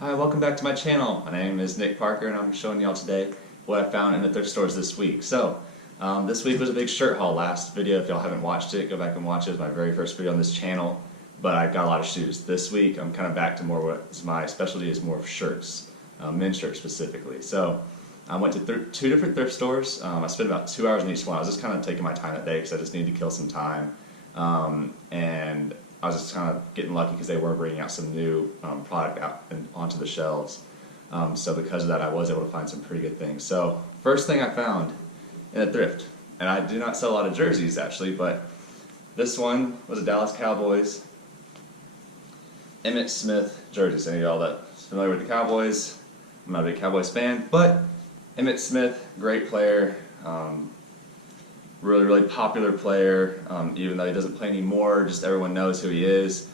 Hi, welcome back to my channel. My name is Nick Parker and I'm showing y'all today what I found in the thrift stores this week. This week was a big shirt haul. Last video, if y'all haven't watched it, go back and watch it. It was my very first video on this channel, but I got a lot of shoes. This week I'm kind of back to more what my specialty is, more of shirts, men's shirts specifically. So I went to two different thrift stores. I spent about 2 hours in each one. I was just kind of taking my time that day because I just needed to kill some time. And I was just kind of getting lucky because they were bringing out some new product out and onto the shelves. So because of that, I was able to find some pretty good things. So first thing I found in a thrift, and I do not sell a lot of jerseys actually, but this one was a Dallas Cowboys Emmitt Smith jersey. So any of y'all that's familiar with the Cowboys, I'm not a big Cowboys fan, but Emmitt Smith, great player. Really popular player, even though he doesn't play anymore, just everyone knows who he is.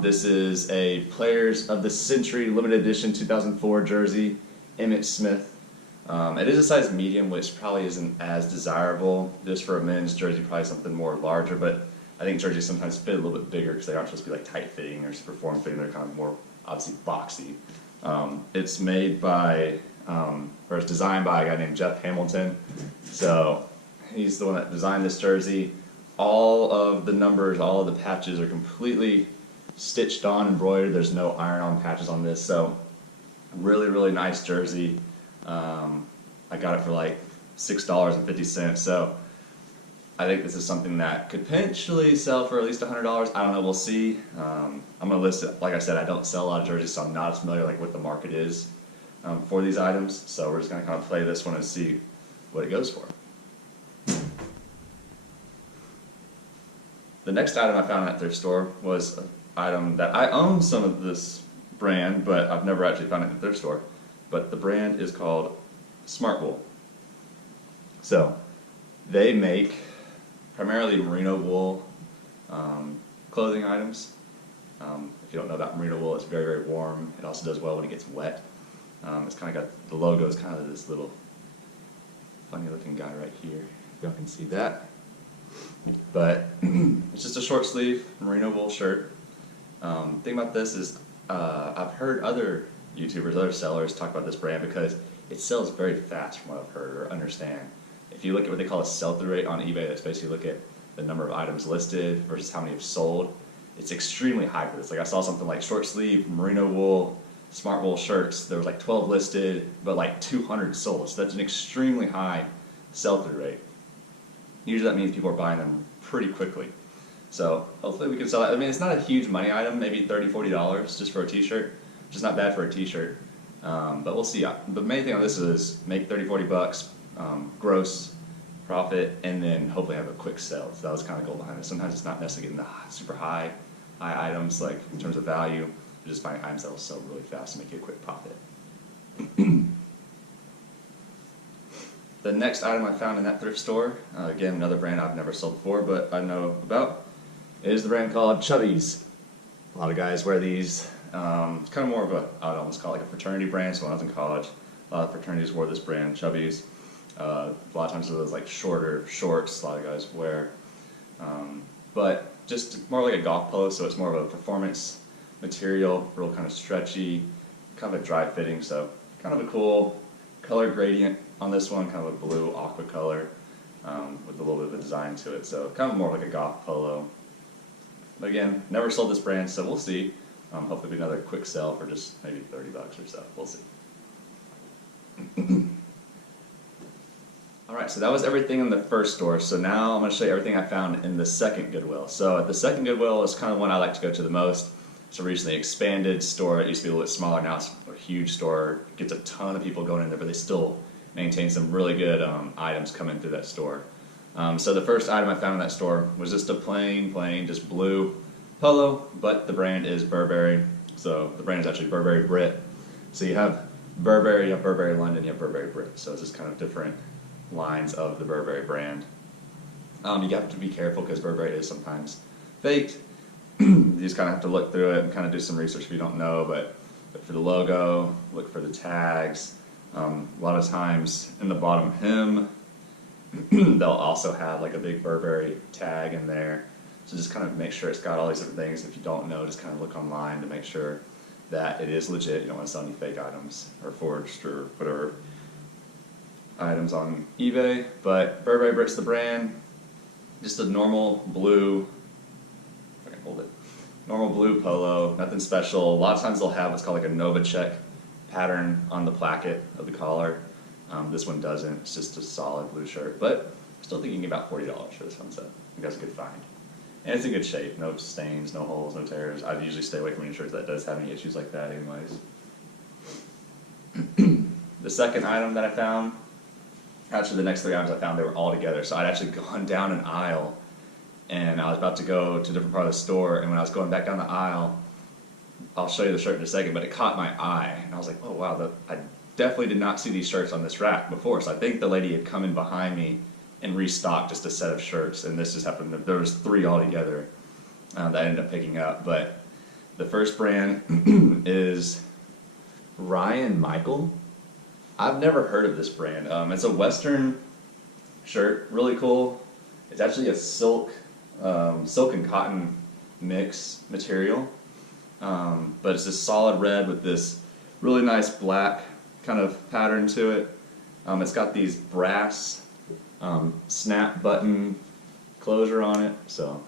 This is a Players of the Century limited edition 2004 jersey, Emmitt Smith. It is a size medium, which probably isn't as desirable. Just for a men's jersey, probably something more larger, but I think jerseys sometimes fit a little bit bigger because they aren't supposed to be like tight fitting or super form fitting. They're kind of more obviously boxy. It's made by, or it's designed by a guy named Jeff Hamilton. So he's the one that designed this jersey. All of the numbers, all of the patches are completely stitched on, embroidered. There's no iron-on patches on this. So really nice jersey. I got it for like $6.50. So I think this is something that could potentially sell for at least $100. I don't know, we'll see. I'm gonna list it. Like I said, I don't sell a lot of jerseys, so I'm not as familiar like what the market is for these items. So we're just gonna kind of play this one and see what it goes for. The next item I found at thrift store was an item that I own some of this brand, but I've never actually found it in the thrift store. But the brand is called Smart Wool. So they make primarily merino wool clothing items. If you don't know about merino wool, it's very warm. It also does well when it gets wet. It's kind of got, the logo is kind of this little funny looking guy right here. Y'all can see that. But it's just a short sleeve merino wool shirt. Thing about this is I've heard other YouTubers, other sellers talk about this brand because it sells very fast from what I've heard or understand. If you look at what they call a sell-through rate on eBay, that's basically look at the number of items listed versus how many have sold. It's extremely high for this. Like I saw something like short sleeve merino wool smart wool shirts. There was like 12 listed, but like 200 sold. So that's an extremely high sell-through rate. Usually that means people are buying them pretty quickly. So hopefully we can sell that. I mean, it's not a huge money item, maybe $30, $40 just for a t-shirt, which is not bad for a t-shirt. But we'll see. The main thing on this is make 30, 40 bucks, gross profit, and then hopefully have a quick sell. So that was kind of the goal behind it. Sometimes it's not necessarily getting the super high items, like in terms of value. You're just finding items that will sell really fast and make you a quick profit. The next item I found in that thrift store, again, another brand I've never sold before, but I know about, is the brand called Chubbies. A lot of guys wear these. It's kind of more of a, I would almost call it like a fraternity brand. So when I was in college, a lot of fraternities wore this brand, Chubbies. A lot of times it was like shorter shorts, a lot of guys wear. But just more like a golf polo, so it's more of a performance material, real kind of stretchy, kind of a dry fitting, so kind of a cool color gradient on this one, kind of a blue aqua color with a little bit of a design to it, so kind of more like a golf polo. But again, never sold this brand, so we'll see. Hopefully another quick sell for just maybe 30 bucks or so, we'll see. Alright, so that was everything in the first store, so now I'm going to show you everything I found in the second Goodwill. So the second Goodwill is kind of one I like to go to the most. It's a recently expanded store. It used to be a little bit smaller, now it's a huge store. It gets a ton of people going in there, but they still maintain some really good items coming through that store. So the first item I found in that store was just a plain, just blue polo, but the brand is Burberry. So the brand is actually Burberry Brit. So you have Burberry, you have Burberry London, you have Burberry Brit. So it's just kind of different lines of the Burberry brand. You have to be careful because Burberry is sometimes faked. You just kind of have to look through it and kind of do some research if you don't know, but look for the logo, look for the tags. A lot of times in the bottom hem, they'll also have like a big Burberry tag in there. So just kind of make sure it's got all these different things. If you don't know, just kind of look online to make sure that it is legit. You don't want to sell any fake items or forged or whatever items on eBay. But Burberry Brick's the brand. Just a normal blue, if I can hold it, normal blue polo, nothing special. A lot of times they'll have what's called like a Novacek pattern on the placket of the collar. This one doesn't. It's just a solid blue shirt. But I'm still thinking about $40 for this one, so I think that's a good find. And it's in good shape. No stains, no holes, no tears. I usually stay away from any shirt that does have any issues like that anyways. The second item that I found, actually the next three items I found, they were all together. So I'd actually gone down an aisle and I was about to go to a different part of the store, and when I was going back down the aisle, I'll show you the shirt in a second, but it caught my eye and I was like, oh wow, I definitely did not see these shirts on this rack before. So I think the lady had come in behind me and restocked just a set of shirts, and this just happened. There was three altogether that I ended up picking up. But the first brand is Ryan Michael. I've never heard of this brand. It's a Western shirt, really cool. It's actually a silk and cotton mix material, but it's this solid red with this really nice black kind of pattern to it. It's got these brass snap button closure on it, so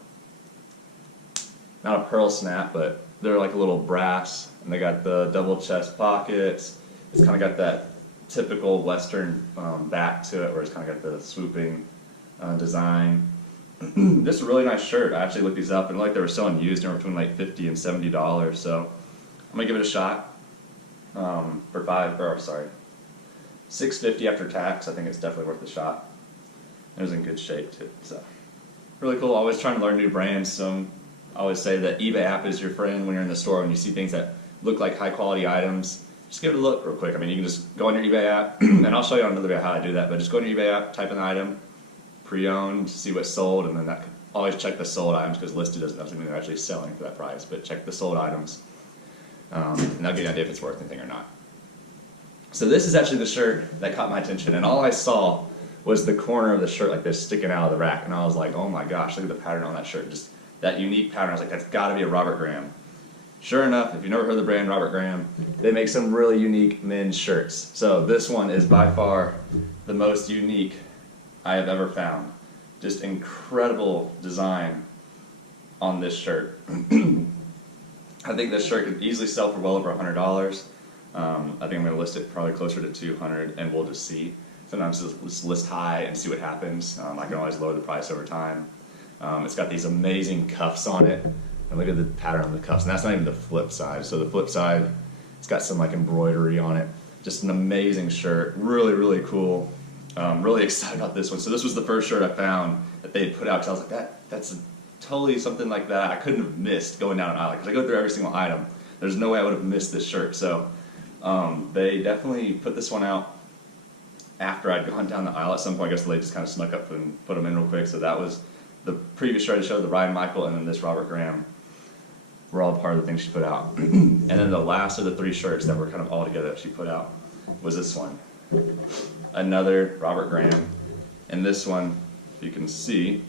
not a pearl snap, but they're like a little brass, and they got the double chest pockets. It's kind of got that typical Western back to it, where it's kind of got the swooping design. This is a really nice shirt. I actually looked these up, and like they were selling used anywhere between like $50 and $70, so I'm gonna give it a shot for $6.50 after tax. I think it's definitely worth a shot. It was in good shape too, so really cool. Always trying to learn new brands. So I always say that eBay app is your friend when you're in the store and you see things that look like high quality items. Just give it a look real quick. I mean, you can just go on your eBay app, and I'll show you on another video how to do that. But just go on your eBay app, type in the item, pre-owned, see what's sold, and then always check the sold items, because listed doesn't mean they're actually selling for that price. But check the sold items, and that'll give you an idea if it's worth anything or not. So this is actually the shirt that caught my attention, and all I saw was the corner of the shirt like this sticking out of the rack, and I was like, oh my gosh, look at the pattern on that shirt, just that unique pattern. I was like, that's got to be a Robert Graham. Sure enough, if you've never heard of the brand Robert Graham, they make some really unique men's shirts. So this one is by far the most unique I have ever found. Just incredible design on this shirt. I think this shirt could easily sell for well over $100. I think I'm going to list it probably closer to $200, and we'll just see. Sometimes just list high and see what happens. I can always lower the price over time. It's got these amazing cuffs on it, and look at the pattern on the cuffs. And that's not even the flip side. So the flip side, it's got some like embroidery on it. Just an amazing shirt. Really, really cool. Really excited about this one. So this was the first shirt I found that they had put out, because I was like, that's totally something like that I couldn't have missed going down an aisle, because I go through every single item. There's no way I would have missed this shirt. So they definitely put this one out after I'd gone down the aisle. At some point, I guess they just kind of snuck up and put them in real quick. So that was the previous shirt I showed, the Ryan Michael, and then this Robert Graham were all part of the things she put out. And then the last of the three shirts that were kind of all together that she put out was this one. Another Robert Graham. And this one, you can see,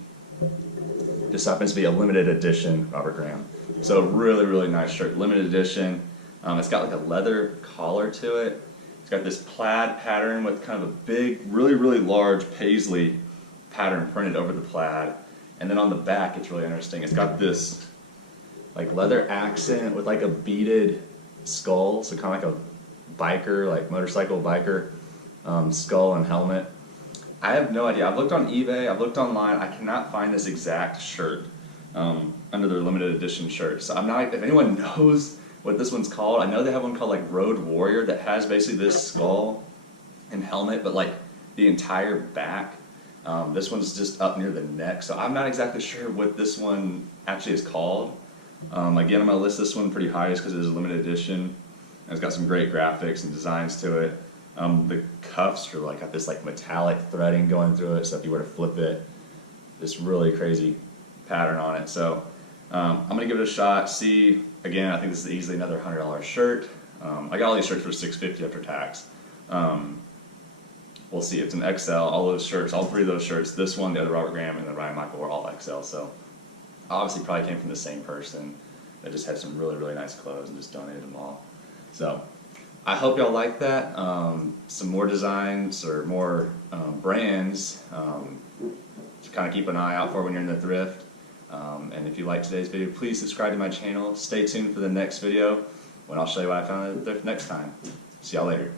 just happens to be a limited edition Robert Graham. So really, really nice shirt, limited edition. It's got like a leather collar to it. It's got this plaid pattern with kind of a big, really, really large paisley pattern printed over the plaid. And then on the back, it's really interesting. It's got this like leather accent with like a beaded skull. So kind of like a biker, like motorcycle biker skull and helmet. I have no idea. I've looked on eBay, I've looked online. I cannot find this exact shirt under their limited edition shirts. So I'm not, if anyone knows what this one's called, I know they have one called like Road Warrior that has basically this skull and helmet, but like the entire back. This one's just up near the neck, so I'm not exactly sure what this one actually is called. Again, I'm going to list this one pretty high just because it is a limited edition. And it's got some great graphics and designs to it. The cuffs are like got this like metallic threading going through it, so if you were to flip it, this really crazy pattern on it. So I'm going to give it a shot, see. Again, I think this is easily another $100 shirt. I got all these shirts for $6.50 after tax. We'll see. It's an XL. All those shirts, all three of those shirts, this one, the other Robert Graham, and the Ryan Michael were all XL. So obviously probably came from the same person. that just had some really, really nice clothes and just donated them all. So I hope y'all like that. Some more designs or more brands to kind of keep an eye out for when you're in the thrift. And if you like today's video, please subscribe to my channel. Stay tuned for the next video when I'll show you what I found at the thrift next time. See y'all later.